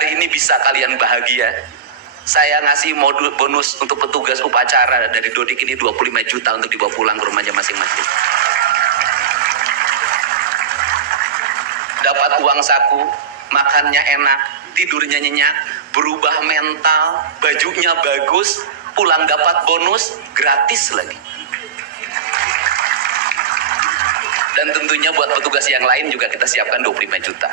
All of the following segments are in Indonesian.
hari ini bisa kalian bahagia. Saya ngasih modul bonus untuk petugas upacara dari Dodik ini 25 juta untuk dibawa pulang ke rumahnya masing-masing. Dapat uang saku, makannya enak, tidurnya nyenyak, berubah mental, bajunya bagus, pulang dapat bonus, gratis lagi. Dan tentunya buat petugas yang lain juga kita siapkan 25 juta.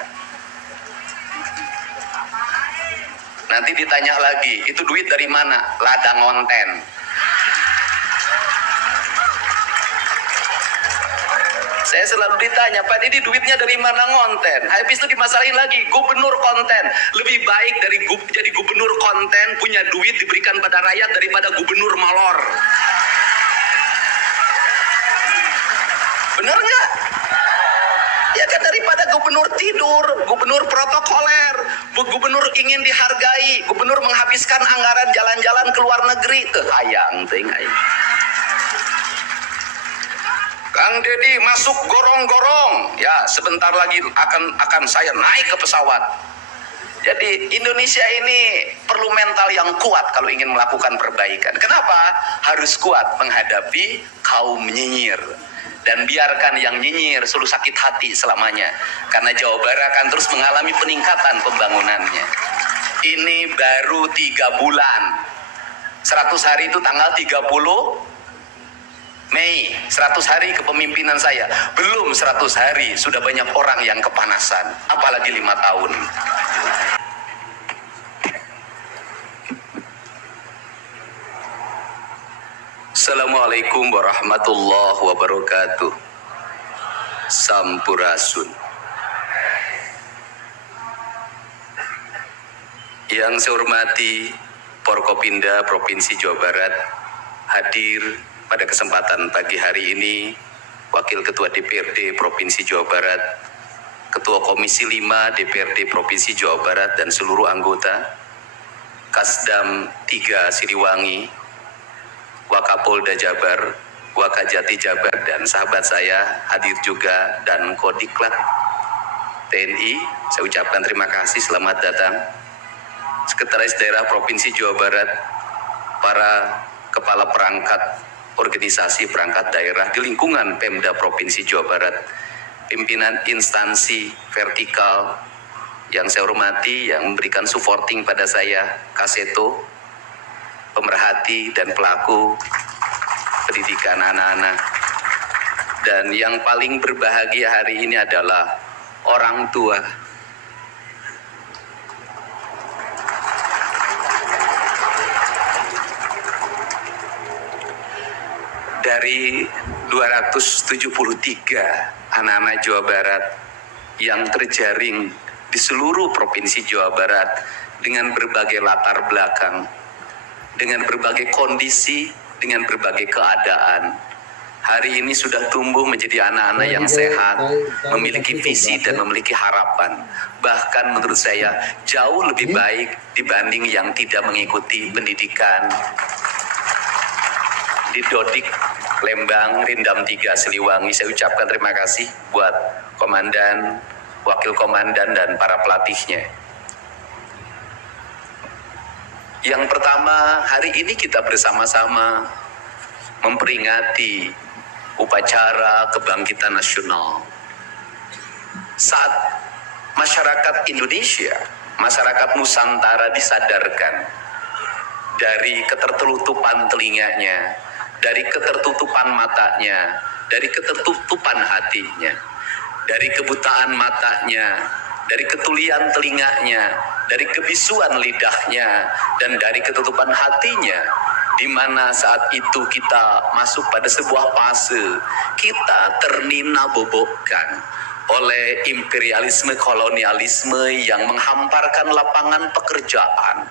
Nanti ditanya lagi, itu duit dari mana? Ladang ngonten. Saya selalu ditanya, Pak, ini duitnya dari mana ngonten? Habis itu dimasalahin lagi, gubernur konten. Lebih baik dari jadi gubernur konten, punya duit diberikan pada rakyat daripada gubernur molor. Bener nggak? Ya kan, daripada gubernur tidur, gubernur protokoler, gubernur ingin dihargai, gubernur menghabiskan anggaran jalan-jalan ke luar negeri, hayang ting aing. Kang Deddy masuk gorong-gorong, ya sebentar lagi akan saya naik ke pesawat. Jadi Indonesia ini perlu mental yang kuat kalau ingin melakukan perbaikan. Kenapa? Harus kuat menghadapi kaum nyinyir. Dan biarkan yang nyinyir suruh sakit hati selamanya. Karena Jawa Barat akan terus mengalami peningkatan pembangunannya. Ini baru 3 bulan. 100 hari itu tanggal 30 Mei. 100 hari kepemimpinan saya. Belum 100 hari, sudah banyak orang yang kepanasan. Apalagi 5 tahun. Assalamualaikum warahmatullahi wabarakatuh. Sampurasun. Yang saya hormati Forkopimda Provinsi Jawa Barat, hadir pada kesempatan pagi hari ini Wakil Ketua DPRD Provinsi Jawa Barat, Ketua Komisi 5 DPRD Provinsi Jawa Barat dan seluruh anggota, Kasdam 3 Siliwangi, Wakapolda Jabar, Wakajati Jabar, dan sahabat saya hadir juga, dan Kodiklat TNI, saya ucapkan terima kasih, selamat datang. Sekretaris Daerah Provinsi Jawa Barat, para kepala perangkat organisasi perangkat daerah di lingkungan Pemda Provinsi Jawa Barat, pimpinan instansi vertikal yang saya hormati, yang memberikan supporting pada saya, Kaseto, pemerhati dan pelaku pendidikan anak-anak. Dan yang paling berbahagia hari ini adalah orang tua. Dari 273 anak-anak Jawa Barat yang terjaring di seluruh provinsi Jawa Barat dengan berbagai latar belakang, dengan berbagai kondisi, dengan berbagai keadaan, hari ini sudah tumbuh menjadi anak-anak yang sehat, memiliki visi dan memiliki harapan. Bahkan menurut saya jauh lebih baik dibanding yang tidak mengikuti pendidikan di Dodik, Lembang, Rindam 3 Siliwangi. Saya ucapkan terima kasih buat komandan, wakil komandan, dan para pelatihnya. Yang pertama, hari ini kita bersama-sama memperingati upacara kebangkitan nasional. Saat masyarakat Indonesia, masyarakat Nusantara disadarkan dari ketertutupan telinganya, dari ketertutupan matanya, dari ketertutupan hatinya, dari kebutaan matanya, dari ketulian telinganya, dari kebisuan lidahnya, dan dari ketutupan hatinya, di mana saat itu kita masuk pada sebuah fase kita ternina-bobokkan oleh imperialisme kolonialisme yang menghamparkan lapangan pekerjaan,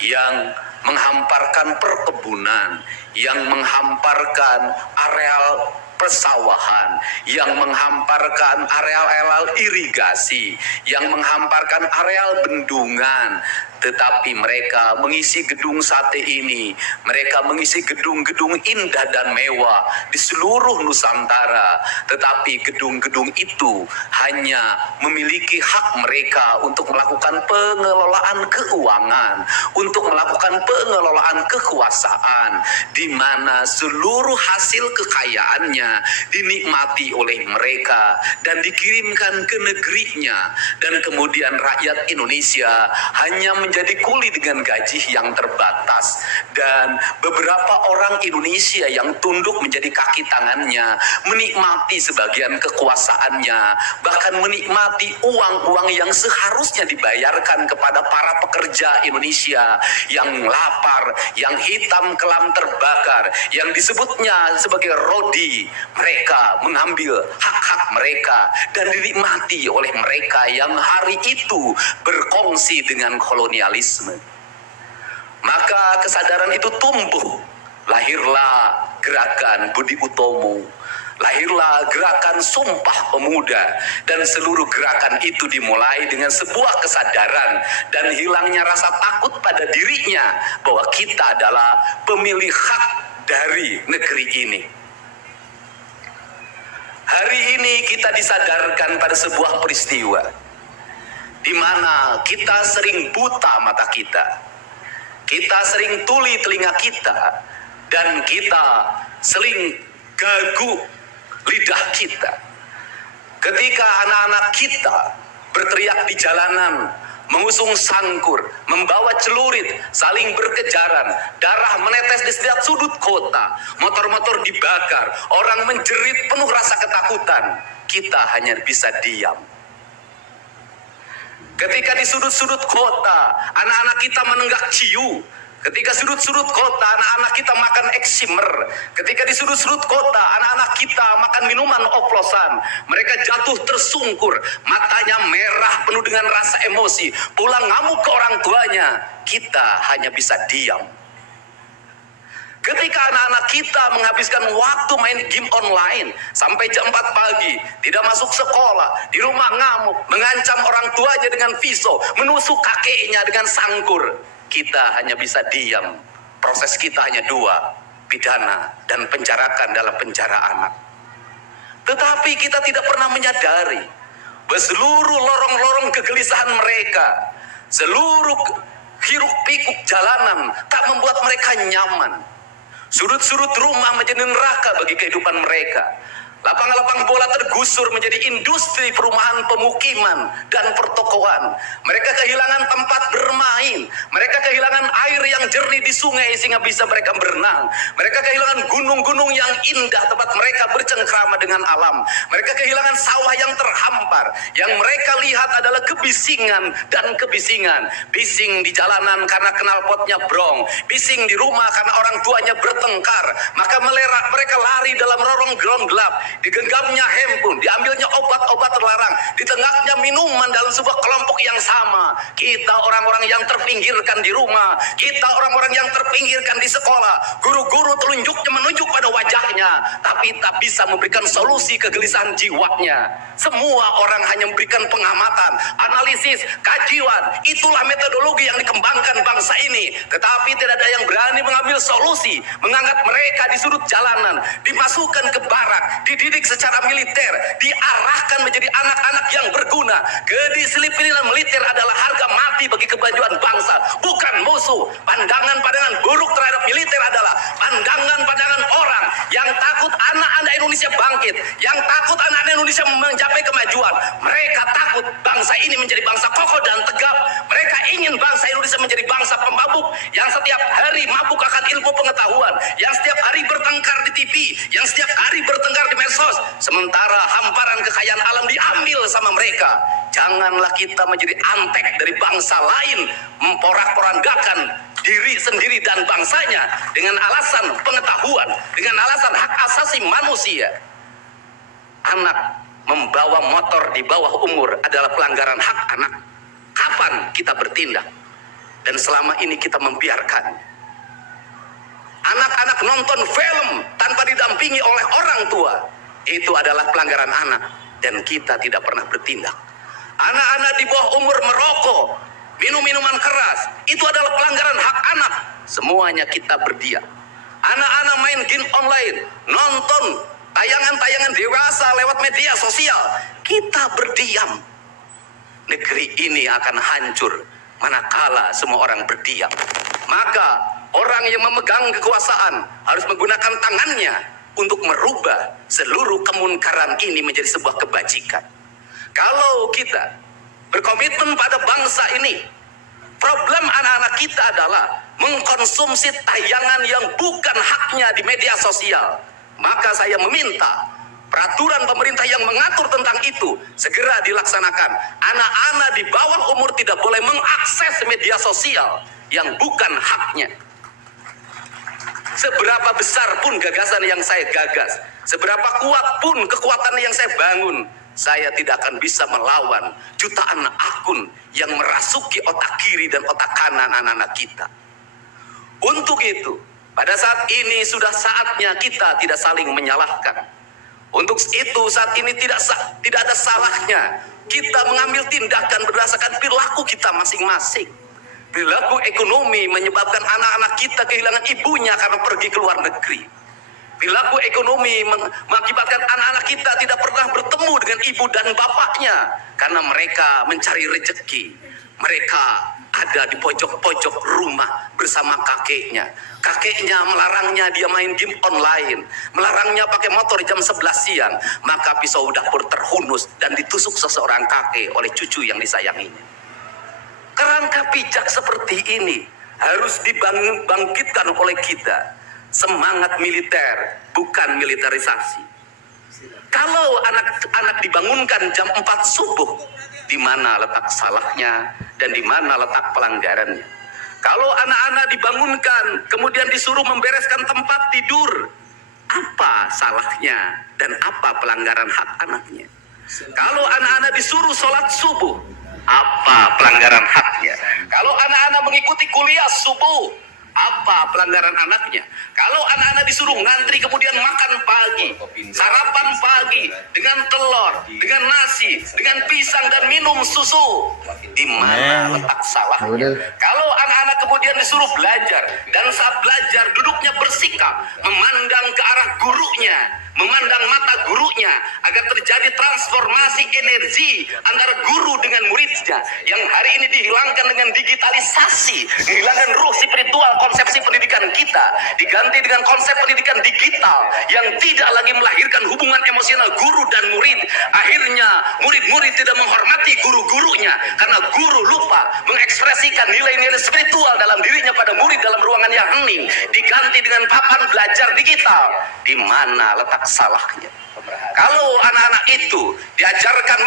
yang menghamparkan perkebunan, yang menghamparkan areal persawahan, yang menghamparkan areal-areal irigasi, yang menghamparkan areal bendungan, tetapi mereka mengisi gedung sate ini, mereka mengisi gedung-gedung indah dan mewah di seluruh Nusantara, tetapi gedung-gedung itu hanya memiliki hak mereka untuk melakukan pengelolaan keuangan, untuk melakukan pengelolaan kekuasaan, di mana seluruh hasil kekayaannya dinikmati oleh mereka dan dikirimkan ke negerinya, dan kemudian rakyat Indonesia hanya menjadi kuli dengan gaji yang terbatas, dan beberapa orang Indonesia yang tunduk menjadi kaki tangannya menikmati sebagian kekuasaannya, bahkan menikmati uang-uang yang seharusnya dibayarkan kepada para pekerja Indonesia yang lapar, yang hitam kelam terbakar, yang disebutnya sebagai rodi. Mereka mengambil hak-hak mereka dan dinikmati oleh mereka yang hari itu berkongsi dengan kolonialisme. Maka kesadaran itu tumbuh, lahirlah gerakan Budi Utomo, lahirlah gerakan Sumpah Pemuda, dan seluruh gerakan itu dimulai dengan sebuah kesadaran dan hilangnya rasa takut pada dirinya bahwa kita adalah pemilik hak dari negeri ini. Hari ini kita disadarkan pada sebuah peristiwa di mana kita sering buta mata kita sering tuli telinga kita, dan kita sering gagu lidah kita. Ketika anak-anak kita berteriak di jalanan, mengusung sangkur, membawa celurit, saling berkejaran, darah menetes di setiap sudut kota, motor-motor dibakar, orang menjerit penuh rasa ketakutan, kita hanya bisa diam. Ketika di sudut-sudut kota, anak-anak kita menenggak ciu. Ketika sudut-sudut kota, anak-anak kita makan eksimer. Ketika di sudut-sudut kota, anak-anak kita makan minuman oplosan. Mereka jatuh tersungkur, matanya merah penuh dengan rasa emosi, pulang ngamuk ke orang tuanya. Kita hanya bisa diam. Ketika anak-anak kita menghabiskan waktu main game online sampai jam 4 pagi, tidak masuk sekolah, di rumah ngamuk, mengancam orang tuanya dengan pisau, menusuk kakeknya dengan sangkur, kita hanya bisa diam. Proses kita hanya dua, pidana dan penjarakan dalam penjara anak. Tetapi kita tidak pernah menyadari bahwa seluruh lorong-lorong kegelisahan mereka, seluruh hiruk pikuk jalanan tak membuat mereka nyaman. Sudut-sudut rumah menjadi neraka bagi kehidupan mereka. Lapang-lapang bola tergusur menjadi industri perumahan, pemukiman, dan pertokoan. Mereka kehilangan tempat bermain. Mereka kehilangan air yang jernih di sungai sehingga bisa mereka berenang. Mereka kehilangan gunung-gunung yang indah tempat mereka bercengkrama dengan alam. Mereka kehilangan sawah yang terhampar. Yang mereka lihat adalah kebisingan dan kebisingan. Bising di jalanan karena knalpotnya brong. Bising di rumah karena orang tuanya bertengkar. Maka mereka lari dalam lorong gelap. Digenggamnya handphone, diambilnya obat-obat terlarang, ditengahnya minuman dalam sebuah kelompok yang sama. Kita orang-orang yang terpinggirkan di rumah, kita orang-orang yang terpinggirkan di sekolah. Guru-guru telunjuknya menunjuk pada wajahnya, tapi tak bisa memberikan solusi kegelisahan jiwanya. Semua orang hanya memberikan pengamatan, analisis, kajian. Itulah metodologi yang dikembangkan bangsa ini. Tetapi tidak ada yang berani mengambil solusi, mengangkat mereka di sudut jalanan, dimasukkan ke barak, dididik secara militer, diarahkan menjadi anak-anak yang berguna. Kedisiplinan militer adalah harga mati bagi kemajuan bangsa, bukan musuh. Pandangan-pandangan buruk terhadap militer adalah pandangan-pandangan orang yang takut anak-anak Indonesia bangkit, yang takut anak-anak Indonesia mencapai kemajuan. Mereka takut bangsa ini menjadi bangsa kokoh dan tegap. Mereka ingin bangsa Indonesia menjadi bangsa pemabuk yang setiap hari mabuk akan ilmu pengetahuan, yang setiap hari bertengkar di TV, yang setiap hari bertengkar di medsos, sementara hamparan kekayaan alam diambil sama mereka. Janganlah kita menjadi antek dari bangsa lain, memporak-porandakan diri sendiri dan bangsanya dengan alasan pengetahuan, dengan alasan hak asasi manusia. Anak membawa motor di bawah umur adalah pelanggaran hak anak. Kapan kita bertindak? Dan selama ini kita membiarkan anak-anak nonton film tanpa didampingi oleh orang tua. Itu adalah pelanggaran anak, dan kita tidak pernah bertindak. Anak-anak di bawah umur merokok, minum minuman keras, itu adalah pelanggaran hak anak. Semuanya kita berdiam. Anak-anak main game online, nonton tayangan-tayangan dewasa lewat media sosial, kita berdiam. Negeri ini akan hancur manakala semua orang berdiam. Maka orang yang memegang kekuasaan harus menggunakan tangannya untuk merubah seluruh kemunkaran ini menjadi sebuah kebajikan. Kalau kita berkomitmen pada bangsa ini, problem anak-anak kita adalah mengkonsumsi tayangan yang bukan haknya di media sosial. Maka saya meminta peraturan pemerintah yang mengatur tentang itu segera dilaksanakan. Anak-anak di bawah umur tidak boleh mengakses media sosial yang bukan haknya. Seberapa besar pun gagasan yang saya gagas, seberapa kuat pun kekuatan yang saya bangun, saya tidak akan bisa melawan jutaan akun yang merasuki otak kiri dan otak kanan anak-anak kita. Untuk itu, pada saat ini sudah saatnya kita tidak saling menyalahkan. Untuk itu saat ini tidak ada salahnya kita mengambil tindakan berdasarkan perilaku kita masing-masing. Perilaku ekonomi menyebabkan anak-anak kita kehilangan ibunya karena pergi ke luar negeri. Perilaku ekonomi mengakibatkan anak-anak kita tidak pernah bertemu dengan ibu dan bapaknya karena mereka mencari rezeki. Mereka ada di pojok-pojok rumah bersama kakeknya. Kakeknya melarangnya dia main game online, melarangnya pakai motor jam 11 siang. Maka pisau dapur terhunus dan ditusuk seseorang kakek oleh cucu yang disayanginya. Kerangka pijak seperti ini harus dibangkitkan oleh kita. Semangat militer, bukan militerisasi. Kalau anak-anak dibangunkan jam 4 subuh, di mana letak salahnya dan di mana letak pelanggarannya? Kalau anak-anak dibangunkan, kemudian disuruh membereskan tempat tidur, apa salahnya dan apa pelanggaran hak anaknya? Kalau anak-anak disuruh sholat subuh, apa pelanggaran haknya? Kalau anak-anak mengikuti kuliah subuh, apa pelanggaran anaknya? Kalau anak-anak disuruh ngantri kemudian makan pagi, sarapan pagi dengan telur, dengan nasi, dengan pisang dan minum susu, di mana letak salahnya? Kalau anak-anak kemudian disuruh belajar dan saat belajar duduknya bersikap memandang ke arah gurunya, memandang mata gurunya agar terjadi transformasi energi antara guru dengan muridnya yang hari ini dihilangkan dengan digitalisasi, dihilangkan ruh spiritual konsepsi pendidikan kita, diganti dengan konsep pendidikan digital yang tidak lagi melahirkan hubungan emosional guru dan murid. Akhirnya murid-murid tidak menghormati guru-gurunya karena guru lupa mengekspresikan nilai-nilai spiritual dalam dirinya pada murid dalam ruangan yang hening, diganti dengan papan belajar digital. Di mana letak salahnya? Kalau anak-anak itu diajarkan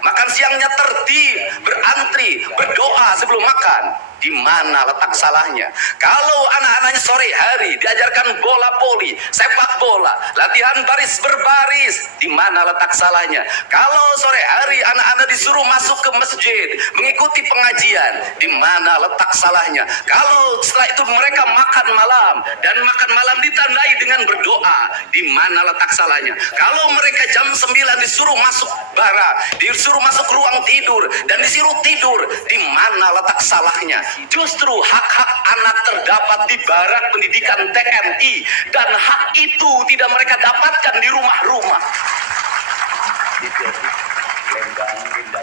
makan siangnya tertib, berantri, berdoa sebelum makan, di mana letak salahnya? Kalau anak-anaknya sore hari diajarkan bola voli, sepak bola, latihan baris berbaris, di mana letak salahnya? Kalau sore hari anak-anak disuruh masuk ke masjid, mengikuti pengajian, di mana letak salahnya? Kalau setelah itu mereka makan malam dan makan malam ditandai dengan berdoa, di mana letak salahnya? Kalau mereka jam 9 disuruh masuk barak, disuruh masuk ruang tidur dan disuruh tidur, di mana letak salahnya? Justru hak-hak anak terdapat di barak pendidikan TNI dan hak itu tidak mereka dapatkan di rumah-rumah.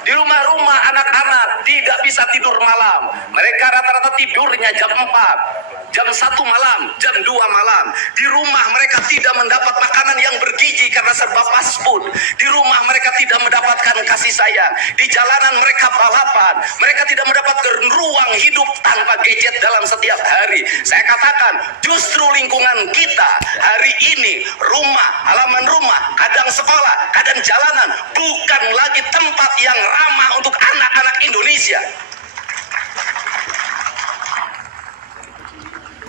Di rumah-rumah anak-anak tidak bisa tidur malam. Mereka rata-rata tidurnya jam 4, jam 1 malam, jam 2 malam. Di rumah mereka tidak mendapat makanan yang bergizi karena serba fast food. Di rumah mereka tidak mendapatkan kasih sayang. Di jalanan mereka balapan. Mereka tidak mendapatkan ruang hidup tanpa gadget dalam setiap hari. Saya katakan justru lingkungan kita hari ini, rumah, halaman rumah, kadang sekolah, kadang jalanan, bukan lagi tempat yang ramah untuk anak-anak Indonesia.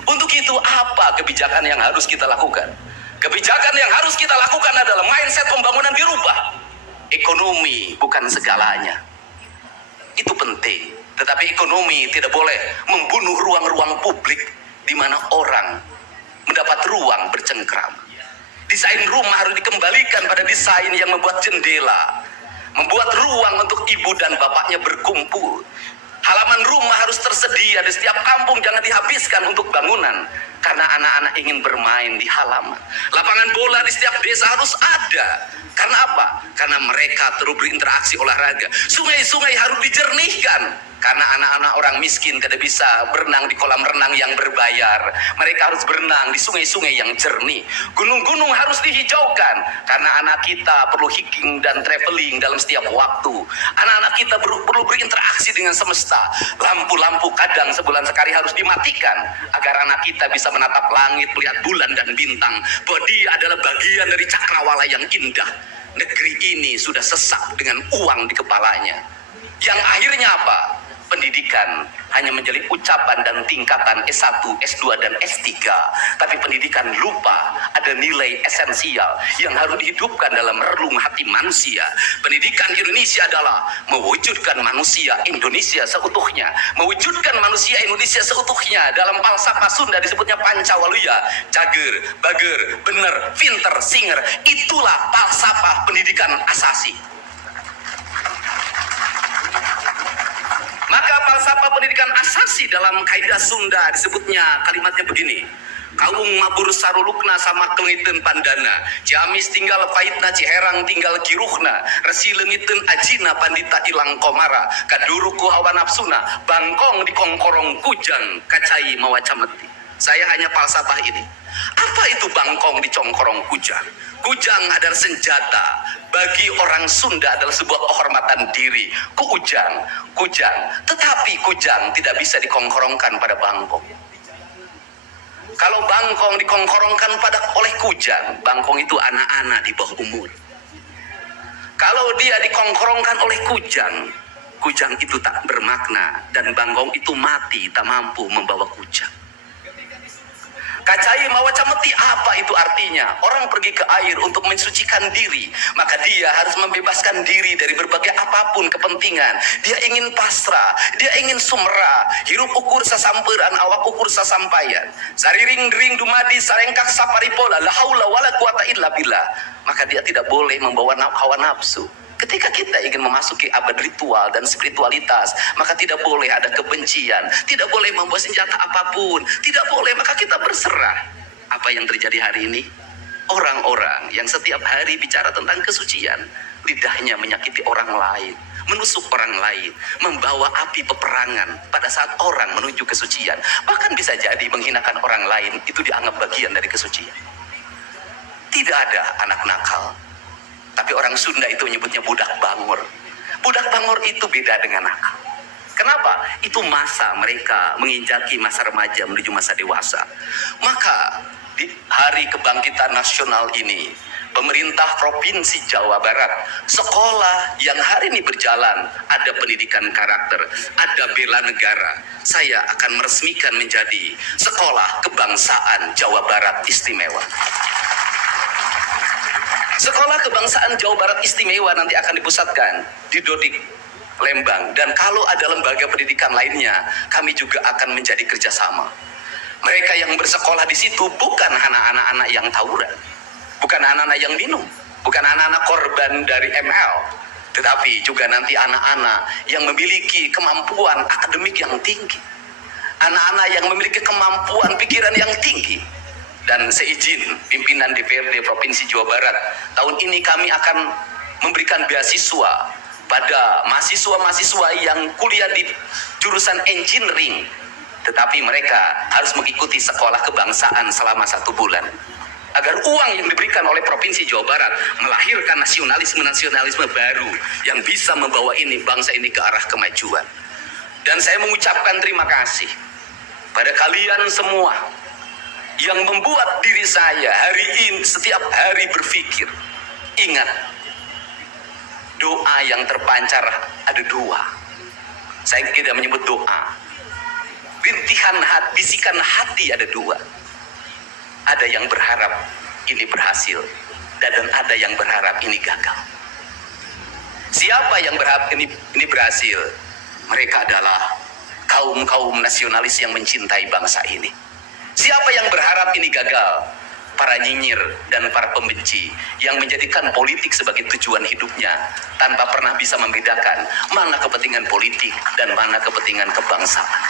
Untuk itu apa kebijakan yang harus kita lakukan? Kebijakan yang harus kita lakukan adalah mindset pembangunan dirubah. Ekonomi bukan segalanya. Itu penting. Tetapi ekonomi tidak boleh membunuh ruang-ruang publik di mana orang mendapat ruang bercengkram. Desain rumah harus dikembalikan pada desain yang membuat jendela, membuat ruang untuk ibu dan bapaknya berkumpul. Halaman rumah harus tersedia di setiap kampung, jangan dihabiskan untuk bangunan. Karena anak-anak ingin bermain di halaman. Lapangan bola di setiap desa harus ada. Karena apa? Karena mereka terus berinteraksi olahraga. Sungai-sungai harus dijernihkan. Karena anak-anak orang miskin tidak bisa berenang di kolam renang yang berbayar. Mereka harus berenang di sungai-sungai yang jernih. Gunung-gunung harus dihijaukan. Karena anak kita perlu hiking dan traveling dalam setiap waktu. Anak-anak kita perlu berinteraksi dengan semesta. Lampu-lampu kadang sebulan sekali harus dimatikan. Agar anak kita bisa menatap langit, melihat bulan dan bintang. Bahwa dia adalah bagian dari cakrawala yang indah. Negeri ini sudah sesak dengan uang di kepalanya. Yang akhirnya apa? Pendidikan hanya menjadi ucapan dan tingkatan S1, S2, dan S3. Tapi pendidikan lupa ada nilai esensial yang harus dihidupkan dalam relung hati manusia. Pendidikan Indonesia adalah mewujudkan manusia Indonesia seutuhnya. Mewujudkan manusia Indonesia seutuhnya. Dalam falsafah Sunda disebutnya Pancawaluya. Jager, bager, bener, pinter, singer. Itulah falsafah pendidikan asasi. Maka falsafah pendidikan asasi dalam kaidah Sunda disebutnya kalimatnya begini. Kaung mabur sarulukna sama kelingiten pandana. Ciamis tinggal paitna ciherang tinggal kiruhna. Resi lengiten ajina pandita ilang komara. Kaduruku hawa nafsuna. Bangkong di kongkorong kujang kacai mawacameti. Saya hanya falsafah ini. Apa itu bangkong di congkorong kujang? Kujang adalah senjata. Bagi orang Sunda adalah sebuah kehormatan diri. Kujang. Tetapi kujang tidak bisa dikongkorongkan pada bangkong. Kalau bangkong dikongkorongkan oleh kujang, bangkong itu anak-anak di bawah umur. Kalau dia dikongkorongkan oleh kujang itu tak bermakna. Dan bangkong itu mati, tak mampu membawa kujang. Kacai mawacameti, apa itu artinya? Orang pergi ke air untuk mensucikan diri, maka dia harus membebaskan diri dari berbagai apapun kepentingan. Dia ingin pasrah, dia ingin sumera, hirup ukur sasamperan, awak ukur sasampayan. Sariring-ring dumadi sarengkak saparipola, la haula wala quwata illa billah. Maka dia tidak boleh membawa hawa nafsu. Ketika kita ingin memasuki abad ritual dan spiritualitas, maka tidak boleh ada kebencian, tidak boleh membawa senjata apapun, tidak boleh, maka kita berserah. Apa yang terjadi hari ini? Orang-orang yang setiap hari bicara tentang kesucian, lidahnya menyakiti orang lain, menusuk orang lain, membawa api peperangan pada saat orang menuju kesucian. Bahkan bisa jadi menghinakan orang lain, itu dianggap bagian dari kesucian. Tidak ada anak nakal. Tapi orang Sunda itu menyebutnya budak bangor. Budak bangor itu beda dengan nakal. Kenapa? Itu masa mereka menginjaki masa remaja menuju masa dewasa. Maka di hari kebangkitan nasional ini, pemerintah Provinsi Jawa Barat, sekolah yang hari ini berjalan, ada pendidikan karakter, ada bela negara. Saya akan meresmikan menjadi Sekolah Kebangsaan Jawa Barat Istimewa. Sekolah Kebangsaan Jawa Barat Istimewa nanti akan dipusatkan di Dodik, Lembang. Dan kalau ada lembaga pendidikan lainnya, kami juga akan menjadi kerjasama. Mereka yang bersekolah di situ bukan anak-anak yang tawuran, bukan anak-anak yang minum, bukan anak-anak korban dari ML, tetapi juga nanti anak-anak yang memiliki kemampuan akademik yang tinggi, anak-anak yang memiliki kemampuan pikiran yang tinggi. Dan seizin pimpinan DPRD Provinsi Jawa Barat, tahun ini kami akan memberikan beasiswa pada mahasiswa-mahasiswa yang kuliah di jurusan engineering, tetapi mereka harus mengikuti sekolah kebangsaan selama 1 bulan. Agar uang yang diberikan oleh Provinsi Jawa Barat melahirkan nasionalisme baru yang bisa membawa bangsa ini ke arah kemajuan. Dan saya mengucapkan terima kasih pada kalian semua yang membuat diri saya hari ini setiap hari berpikir. Ingat, doa yang terpancar ada 2. Saya tidak menyebut doa. Bisikan hati ada 2. Ada yang berharap ini berhasil, dan ada yang berharap ini gagal. Siapa yang berharap ini berhasil? Mereka adalah kaum nasionalis yang mencintai bangsa ini. Siapa yang berharap ini gagal? para nyinyir dan para pembenci yang menjadikan politik sebagai tujuan hidupnya tanpa pernah bisa membedakan mana kepentingan politik dan mana kepentingan kebangsaan.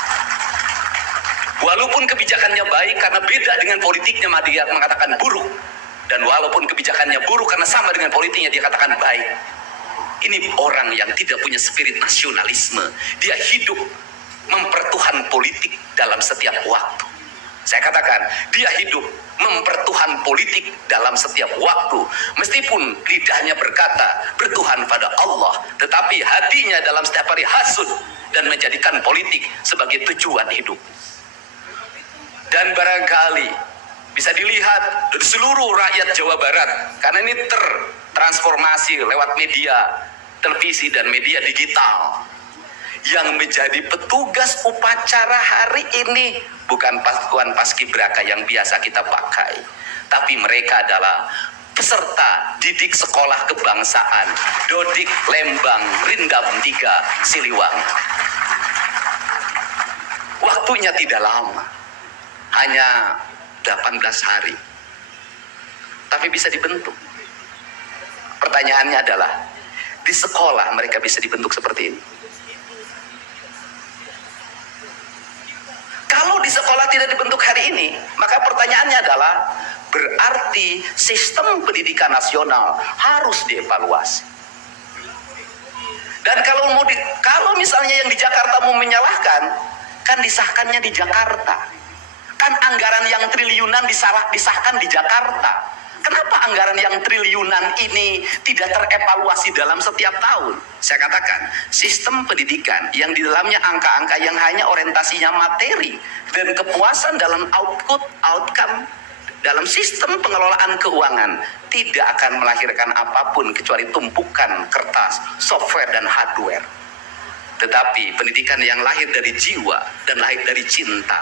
Walaupun kebijakannya baik karena beda dengan politiknya, dia mengatakan buruk. Dan walaupun kebijakannya buruk karena sama dengan politiknya, dia katakan baik. Ini orang yang tidak punya spirit nasionalisme. Dia hidup mempertuhan politik dalam setiap waktu. Saya katakan, dia hidup mempertuhan politik dalam setiap waktu. Meskipun lidahnya berkata bertuhan pada Allah, tetapi hatinya dalam setiap hari hasud dan menjadikan politik sebagai tujuan hidup. Dan barangkali bisa dilihat dari seluruh rakyat Jawa Barat, karena ini tertransformasi lewat media televisi dan media digital. Yang menjadi petugas upacara hari ini bukan pasukan paskibraka yang biasa kita pakai, tapi mereka adalah peserta didik sekolah kebangsaan Dodik Lembang Rindam 3 Siliwangi. Waktunya tidak lama, hanya 18 hari, tapi bisa dibentuk. Pertanyaannya adalah, di sekolah mereka bisa dibentuk seperti ini? Kalau di sekolah tidak dibentuk hari ini, maka pertanyaannya adalah, berarti sistem pendidikan nasional harus dievaluasi. Dan kalau misalnya yang di Jakarta mau menyalahkan, kan disahkannya di Jakarta. Kan anggaran yang triliunan disahkan di Jakarta. Kenapa anggaran yang triliunan ini tidak terevaluasi dalam setiap tahun? Saya katakan, sistem pendidikan yang di dalamnya angka-angka yang hanya orientasinya materi dan kepuasan dalam outcome dalam sistem pengelolaan keuangan tidak akan melahirkan apapun kecuali tumpukan kertas, software, dan hardware. Tetapi pendidikan yang lahir dari jiwa dan lahir dari cinta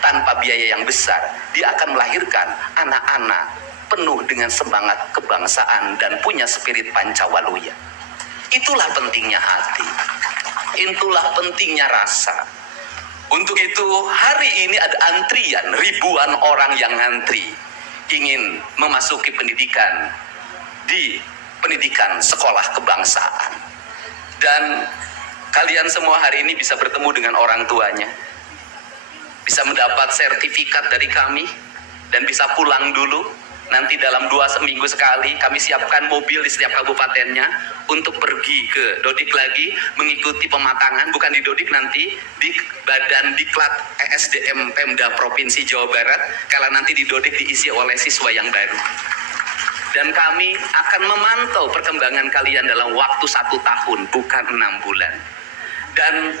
tanpa biaya yang besar, dia akan melahirkan anak-anak penuh dengan semangat kebangsaan dan punya spirit Pancawaluya. Itulah pentingnya hati, itulah pentingnya rasa. Untuk itu hari ini ada antrian, ribuan orang yang ngantri ingin memasuki pendidikan di pendidikan sekolah kebangsaan. Dan kalian semua hari ini bisa bertemu dengan orang tuanya, bisa mendapat sertifikat dari kami, dan bisa pulang dulu. Nanti dalam 2 minggu sekali kami siapkan mobil di setiap kabupatennya untuk pergi ke Dodik lagi, mengikuti pematangan, bukan di Dodik, nanti di Badan Diklat ESDM Pemda Provinsi Jawa Barat, kalau nanti di Dodik diisi oleh siswa yang baru. Dan kami akan memantau perkembangan kalian dalam waktu 1 tahun, bukan 6 bulan. Dan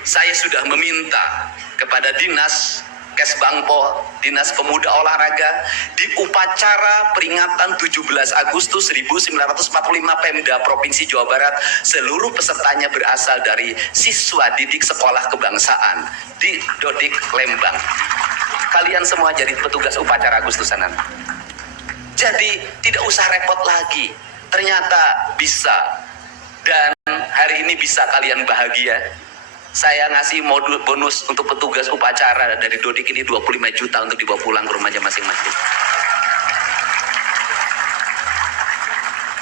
saya sudah meminta kepada Dinas Kesbangpol, Dinas Pemuda Olahraga, di upacara peringatan 17 Agustus 1945 Pemda Provinsi Jawa Barat, seluruh pesertanya berasal dari siswa didik sekolah kebangsaan di Dodik Lembang. Kalian semua jadi petugas upacara Agustusan nanti. Jadi tidak usah repot lagi, ternyata bisa. Dan hari ini bisa kalian bahagia. Saya ngasih modul bonus untuk petugas upacara dari Dodik ini 25 juta untuk dibawa pulang ke rumahnya masing-masing.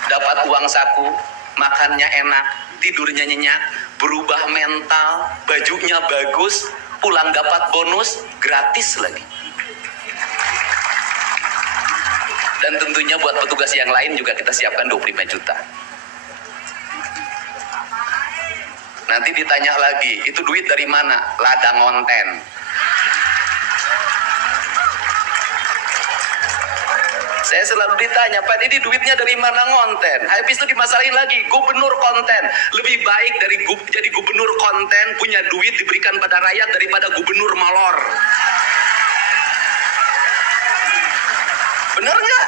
Dapat uang saku, makannya enak, tidurnya nyenyak, berubah mental, bajunya bagus, pulang dapat bonus, gratis lagi. Dan tentunya buat petugas yang lain juga kita siapkan 25 juta. Nanti ditanya lagi, itu duit dari mana? Ladang ngonten. Saya selalu ditanya, Pak, ini duitnya dari mana ngonten? Habis itu dimasalahin lagi, gubernur konten. Lebih baik dari jadi gubernur konten, punya duit diberikan pada rakyat daripada gubernur malor. Bener nggak?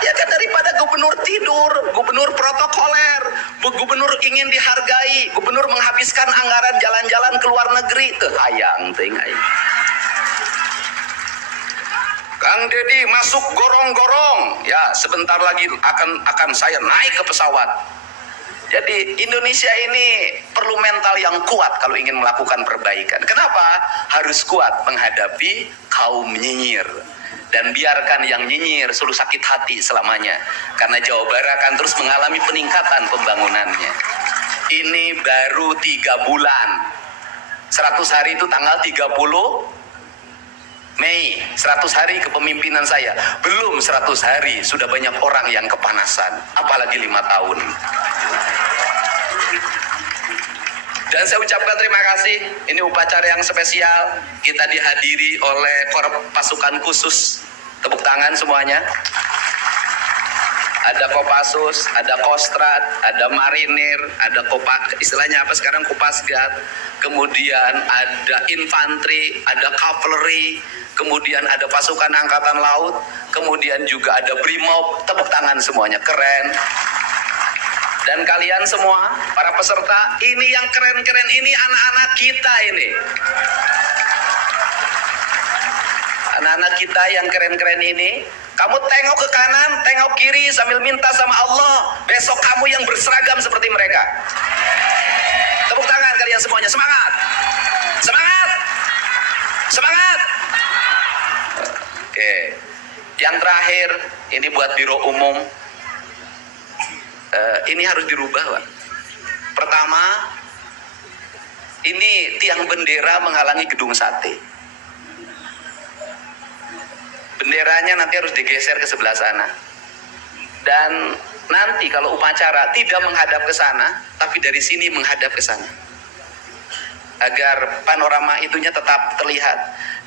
Ya kan, daripada gubernur tidur, gubernur protokoler, gubernur ingin dihargai, gubernur menghabiskan anggaran jalan-jalan ke luar negeri, hayang ting hayang. Kang Deddy masuk gorong-gorong, ya sebentar lagi akan saya naik ke pesawat. Jadi Indonesia ini perlu mental yang kuat kalau ingin melakukan perbaikan. Kenapa? Harus kuat menghadapi kaum nyinyir. dan biarkan yang nyinyir suruh sakit hati selamanya, karena Jawa Barat akan terus mengalami peningkatan pembangunannya. Ini baru 3 bulan. 100 hari itu tanggal 30 Mei, 100 hari kepemimpinan saya. Belum 100 hari sudah banyak orang yang kepanasan, apalagi 5 tahun. Dan saya ucapkan terima kasih, ini upacara yang spesial, kita dihadiri oleh pasukan khusus. Tepuk tangan semuanya. Ada Kopassus, ada Kostrat, ada Marinir, ada istilahnya apa sekarang, Kopasgat, kemudian ada infanteri, ada cavalry, kemudian ada pasukan angkatan laut, kemudian juga ada Brimob. Tepuk tangan semuanya, keren. Dan kalian semua, para peserta, ini yang keren-keren ini anak-anak kita ini. Anak-anak kita yang keren-keren ini, kamu tengok ke kanan, tengok kiri sambil minta sama Allah, besok kamu yang berseragam seperti mereka. Tepuk tangan kalian semuanya, semangat! Semangat! Semangat! Oke. Yang terakhir, ini buat Biro Umum. Ini harus dirubah, Pak. Pertama, ini tiang bendera menghalangi gedung sate. Benderanya nanti harus digeser ke sebelah sana. Dan nanti kalau upacara tidak menghadap ke sana, tapi dari sini menghadap ke sana. Agar panorama itunya tetap terlihat.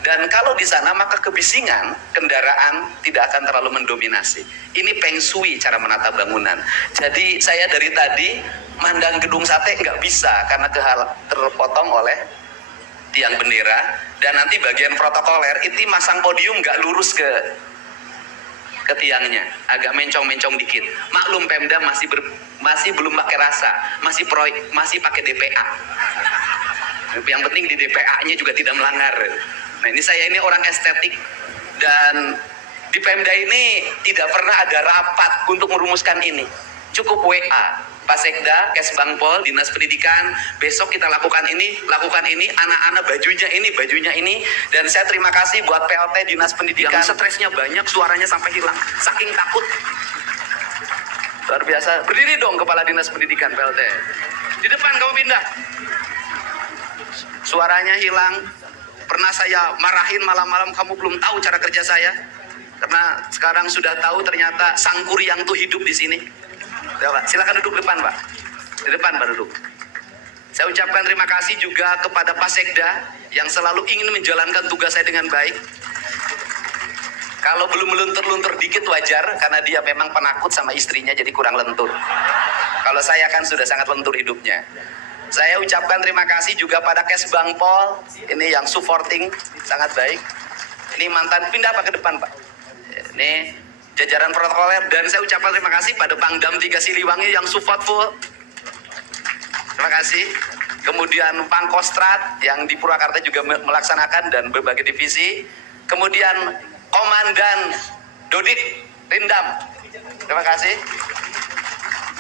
Dan kalau di sana maka kebisingan kendaraan tidak akan terlalu mendominasi. Ini Feng Shui cara menata bangunan. Jadi saya dari tadi mandang gedung sate nggak bisa karena terpotong oleh tiang bendera. Dan nanti bagian protokoler itu masang podium nggak lurus ke tiangnya, agak mencong-mencong dikit. Maklum Pemda masih belum pakai rasa, masih pakai DPA. Yang penting di DPA-nya juga tidak melanggar. Nah ini orang estetik, dan di Pemda ini tidak pernah ada rapat untuk merumuskan ini. Cukup WA, Pak Sekda, Kesbangpol, Dinas Pendidikan, besok kita lakukan ini, anak-anak bajunya ini, dan saya terima kasih buat PLT Dinas Pendidikan. Yang stresnya banyak, suaranya sampai hilang, saking takut. Luar biasa. Berdiri dong Kepala Dinas Pendidikan PLT. Di depan kamu pindah. Suaranya hilang. Pernah saya marahin malam-malam, kamu belum tahu cara kerja saya. Karena sekarang sudah tahu ternyata Sang Kuryang tuh hidup di sini. Ya, Pak. Silakan duduk depan, Pak. Di depan, Pak, duduk. Saya ucapkan terima kasih juga kepada Pak Sekda yang selalu ingin menjalankan tugas saya dengan baik. Kalau belum meluntur-luntur dikit wajar, karena dia memang penakut sama istrinya jadi kurang lentur. Kalau saya kan sudah sangat lentur hidupnya. Saya ucapkan terima kasih juga pada Kesbangpol, ini yang supporting sangat baik. Ini mantan, pindah Pak ke depan, Pak. Ini jajaran protokoler, dan saya ucapkan terima kasih pada Pangdam 3 Siliwangi yang support full. Terima kasih. Kemudian Pangkostrat yang di Purwakarta juga melaksanakan dan berbagai divisi. Kemudian Komandan Dodik Rindam. Terima kasih.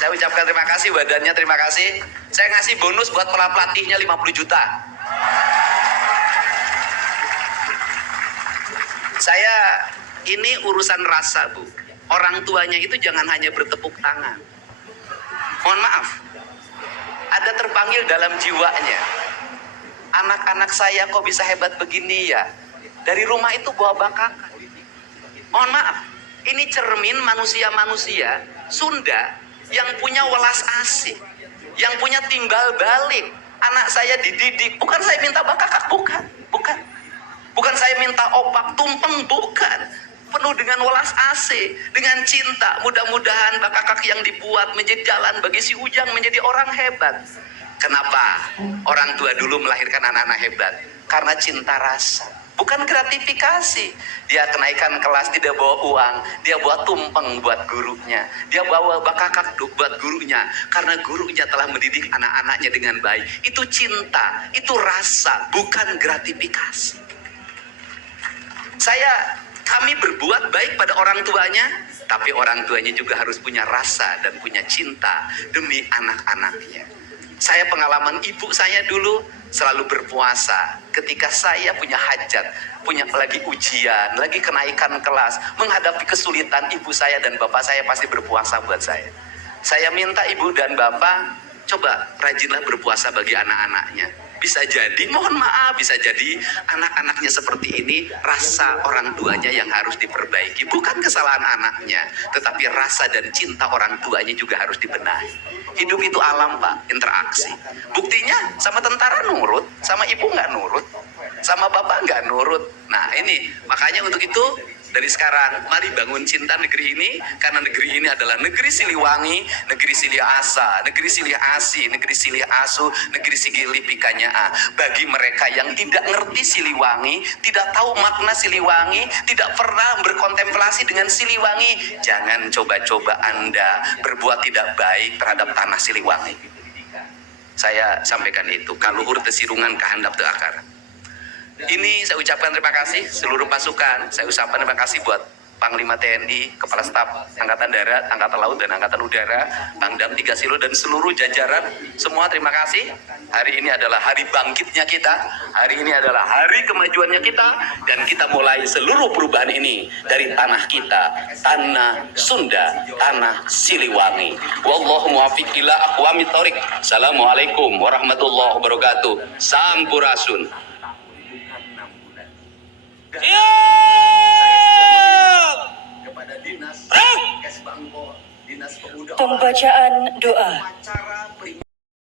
Saya ucapkan terima kasih, badannya terima kasih. Saya ngasih bonus buat pelatihnya 50 juta. Saya ini urusan rasa, Bu. Orang tuanya itu jangan hanya bertepuk tangan. Mohon maaf. Ada terpanggil dalam jiwanya. Anak-anak saya kok bisa hebat begini ya? Dari rumah itu bawa bangkakan. Mohon maaf. Ini cermin manusia-manusia Sunda yang punya welas asih, yang punya timbal balik. Anak saya dididik, bukan saya minta bakakak, bukan saya minta opak tumpeng, bukan. Penuh dengan welas asih, dengan cinta. Mudah-mudahan bakakak yang dibuat menjadi jalan bagi si Ujang menjadi orang hebat. Kenapa orang tua dulu melahirkan anak-anak hebat? Karena cinta rasa, bukan gratifikasi. Dia kenaikan kelas tidak bawa uang, dia bawa tumpeng buat gurunya, dia bawa bakakak buat gurunya, karena gurunya telah mendidik anak-anaknya dengan baik. Itu cinta, itu rasa, bukan gratifikasi. Kami berbuat baik pada orang tuanya, tapi orang tuanya juga harus punya rasa dan punya cinta demi anak-anaknya. Saya pengalaman ibu saya dulu selalu berpuasa ketika saya punya hajat, punya lagi ujian, lagi kenaikan kelas, menghadapi kesulitan, ibu saya dan bapak saya pasti berpuasa buat saya. Saya minta ibu dan bapak coba rajinlah berpuasa bagi anak-anaknya. Bisa jadi, mohon maaf, bisa jadi anak-anaknya seperti ini, rasa orang tuanya yang harus diperbaiki. Bukan kesalahan anaknya, tetapi rasa dan cinta orang tuanya juga harus dibenahi. Hidup itu alam, Pak, interaksi. Buktinya sama tentara nurut, sama ibu nggak nurut, sama bapak nggak nurut. Nah ini, makanya untuk itu, dari sekarang, mari bangun cinta negeri ini, karena negeri ini adalah negeri Siliwangi, negeri Silih Asa, negeri Silih Asi, negeri Silih Asu, negeri Sigili Pikanya. Bagi mereka yang tidak ngerti Siliwangi, tidak tahu makna Siliwangi, tidak pernah berkontemplasi dengan Siliwangi, jangan coba-coba Anda berbuat tidak baik terhadap tanah Siliwangi. Saya sampaikan itu, kaluhur tesirungan kahandap teu akar. Ini saya ucapkan terima kasih seluruh pasukan. Saya ucapkan terima kasih buat Panglima TNI, Kepala Staf Angkatan Darat, Angkatan Laut, dan Angkatan Udara, Pangdam 3 Silo, dan seluruh jajaran. Semua terima kasih. Hari ini adalah hari bangkitnya kita. Hari ini adalah hari kemajuannya kita. Dan kita mulai seluruh perubahan ini dari tanah kita, tanah Sunda, tanah Siliwangi. Wallahu muwaffiq ila aqwamit thoriq. Assalamualaikum warahmatullahi wabarakatuh. Sampurasun. Pembacaan doa.